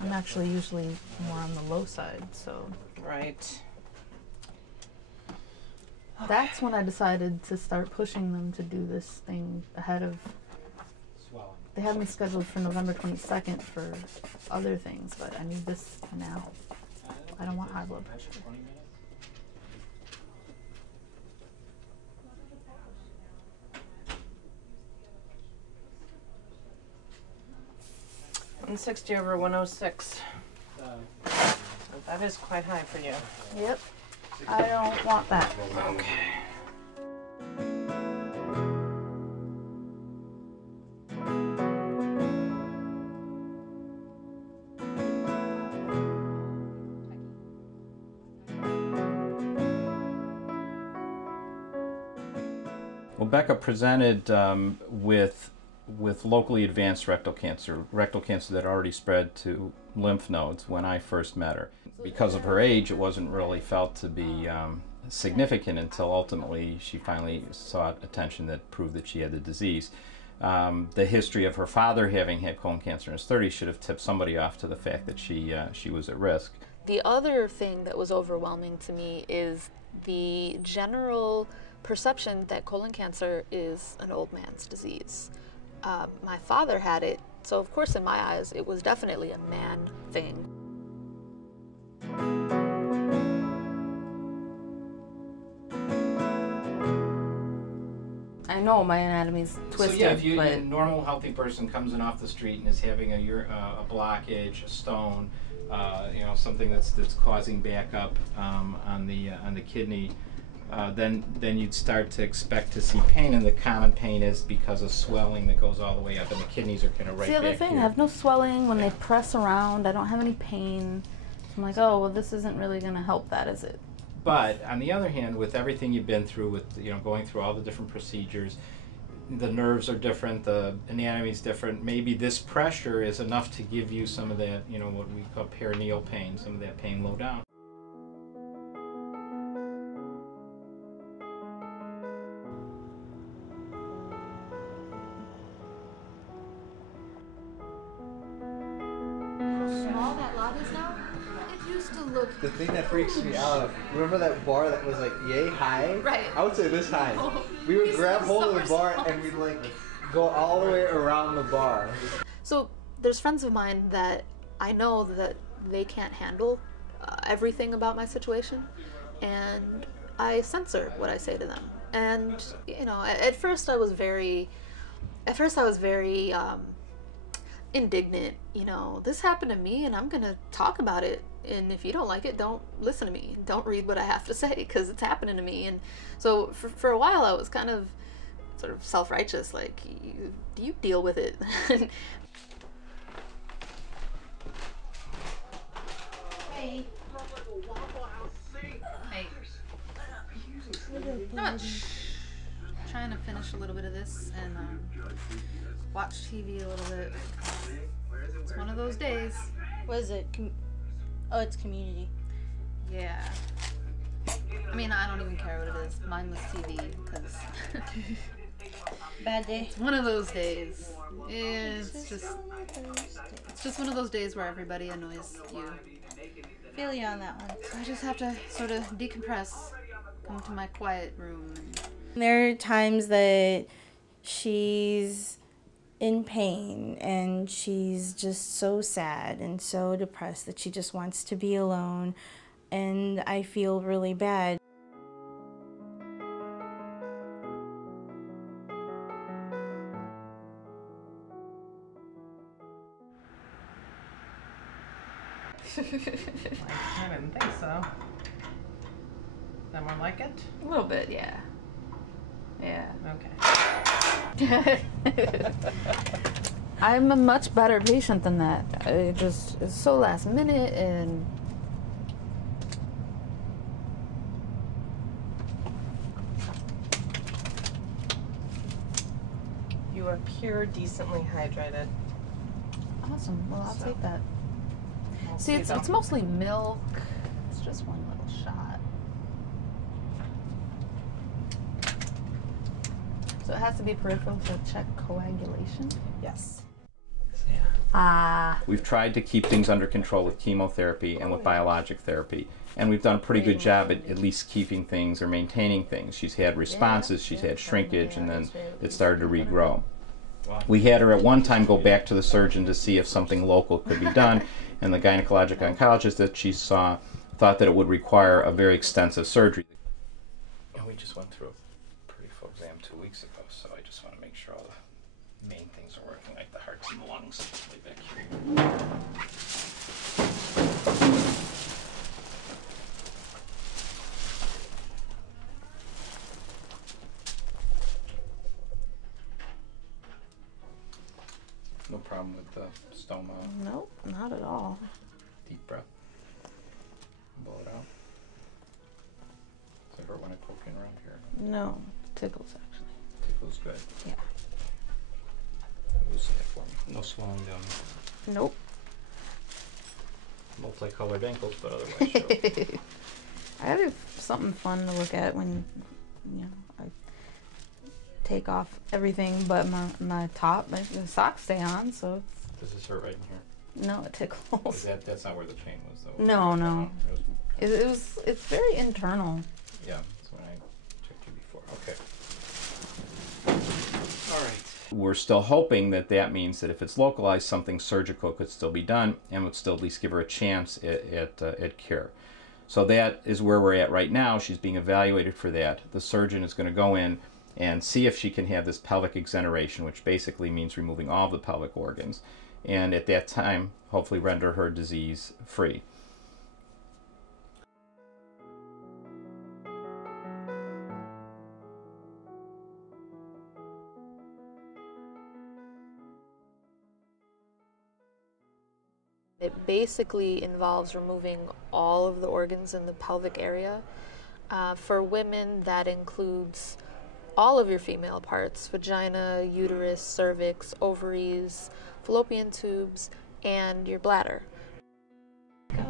I'm actually usually more on the low side, so. Right. That's when I decided to start pushing them to do this thing ahead of. They have me scheduled for November 22nd for other things, but I need this now. I don't want high blood pressure. $160 over $106. That is quite high for you. Yep. I don't want that. Okay. Well, Becca presented with locally advanced rectal cancer that already spread to lymph nodes when I first met her. Because of her age, it wasn't really felt to be significant until ultimately she finally sought attention that proved that she had the disease. The history of her father having had colon cancer in his 30s should have tipped somebody off to the fact that she was at risk. The other thing that was overwhelming to me is the general perception that colon cancer is an old man's disease. My father had it, so of course in my eyes it was definitely a man thing. I know my anatomy's twisted. So yeah, if a normal healthy person comes in off the street and is having a blockage, a stone, something that's causing backup on the kidney, then you'd start to expect to see pain, and the common pain is because of swelling that goes all the way up, and the kidneys are kind of right back here. The other thing, I have no swelling when they press around. I don't have any pain. I'm like, oh, well, this isn't really going to help that, is it? But on the other hand, with everything you've been through, with going through all the different procedures, the nerves are different, the anatomy's different. Maybe this pressure is enough to give you some of that, what we call perineal pain, some of that pain low down. The thing that freaks me out, remember that bar that was like yay high? Right. I would say this high. We would grab hold of the bar and we'd like go all the way around the bar. So there's friends of mine that I know that they can't handle everything about my situation, and I censor what I say to them. And at first I was very indignant. This happened to me and I'm gonna talk about it, and if you don't like it, don't listen to me, don't read what I have to say, because it's happening to me. And so for a while I was kind of sort of self-righteous, like, you deal with it. Hey. Not trying to finish a little bit of this and watch TV a little bit. It's one of those days. What is it? Oh, it's Community. Yeah. I mean, I don't even care what it is. Mindless TV, because bad day. It's one of those days. It's just one of those days where everybody annoys you. Feel you on that one. So I just have to sort of decompress, come to my quiet room. There are times that she's in pain and she's just so sad and so depressed that she just wants to be alone, and I feel really bad. I didn't think so. Is that more like it? A little bit, yeah. Yeah. Okay. I'm a much better patient than that. It's so last minute, and You are pure, decently hydrated. awesome. Well, I'll take that. We'll See, it's though. mostly milk. It's just one little shot. So it has to be peripheral to check coagulation? Yes. We've tried to keep things under control with chemotherapy and with biologic therapy. And we've done a pretty good job at least keeping things or maintaining things. She's had responses, she's had shrinkage, and then it started to regrow. We had her at one time go back to the surgeon to see if something local could be done, and the gynecologic oncologist that she saw thought that it would require a very extensive surgery. And we just went through a pretty full exam 2 weeks ago, so I just want to make sure all the main things are working, like the hearts and the lungs. Way back here. No problem with the stoma. Nope, not at all. Deep breath. Blow it out. Does it hurt when I poke in around here? No, tickles actually. Tickles good. Yeah. Loosen it for me. No slowing down. Nope. Multicolored ankles, but otherwise sure. I have something fun to look at when, I take off everything but my top. The socks stay on, so Does this hurt right in here? no, it tickles. That's not where the pain was though. No. It It's very internal. yeah, that's when I checked you before. Okay. All right. We're still hoping that means that if it's localized, something surgical could still be done and would still at least give her a chance at cure. So that is where we're at right now. She's being evaluated for that. The surgeon is going to go in and see if she can have this pelvic exoneration, which basically means removing all of the pelvic organs, and at that time, hopefully render her disease free. It basically involves removing all of the organs in the pelvic area. For women, that includes all of your female parts: vagina, uterus, cervix, ovaries, fallopian tubes, and your bladder. It's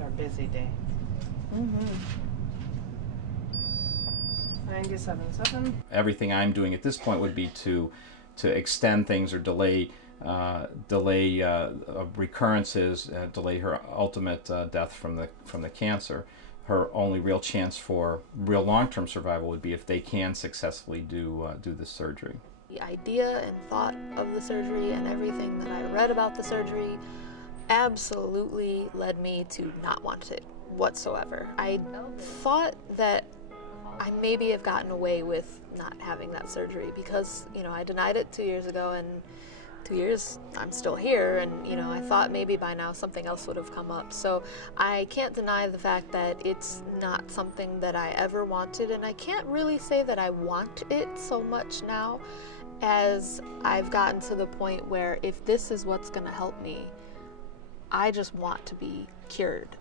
our busy day. 97.7. Everything I'm doing at this point would be to extend things or delay recurrences, delay her ultimate death from the cancer. Her only real chance for real long-term survival would be if they can successfully do this surgery. The idea and thought of the surgery and everything that I read about the surgery absolutely led me to not want it whatsoever. I thought that I maybe have gotten away with not having that surgery because, I denied it 2 years ago, and 2 years I'm still here, and, I thought maybe by now something else would have come up. So I can't deny the fact that it's not something that I ever wanted, and I can't really say that I want it so much now, as I've gotten to the point where if this is what's going to help me, I just want to be cured.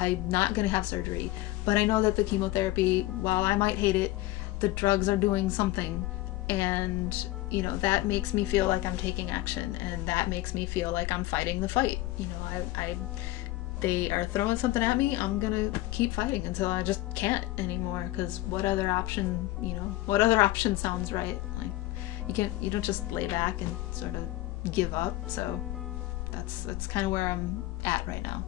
I'm not gonna have surgery, but I know that the chemotherapy, while I might hate it, the drugs are doing something, and you know, that makes me feel like I'm taking action, and that makes me feel like I'm fighting the fight. You know, they are throwing something at me, I'm gonna keep fighting until I just can't anymore, because what other option, you know, what other option sounds right? Like, you don't just lay back and sort of give up. So that's kind of where I'm at right now.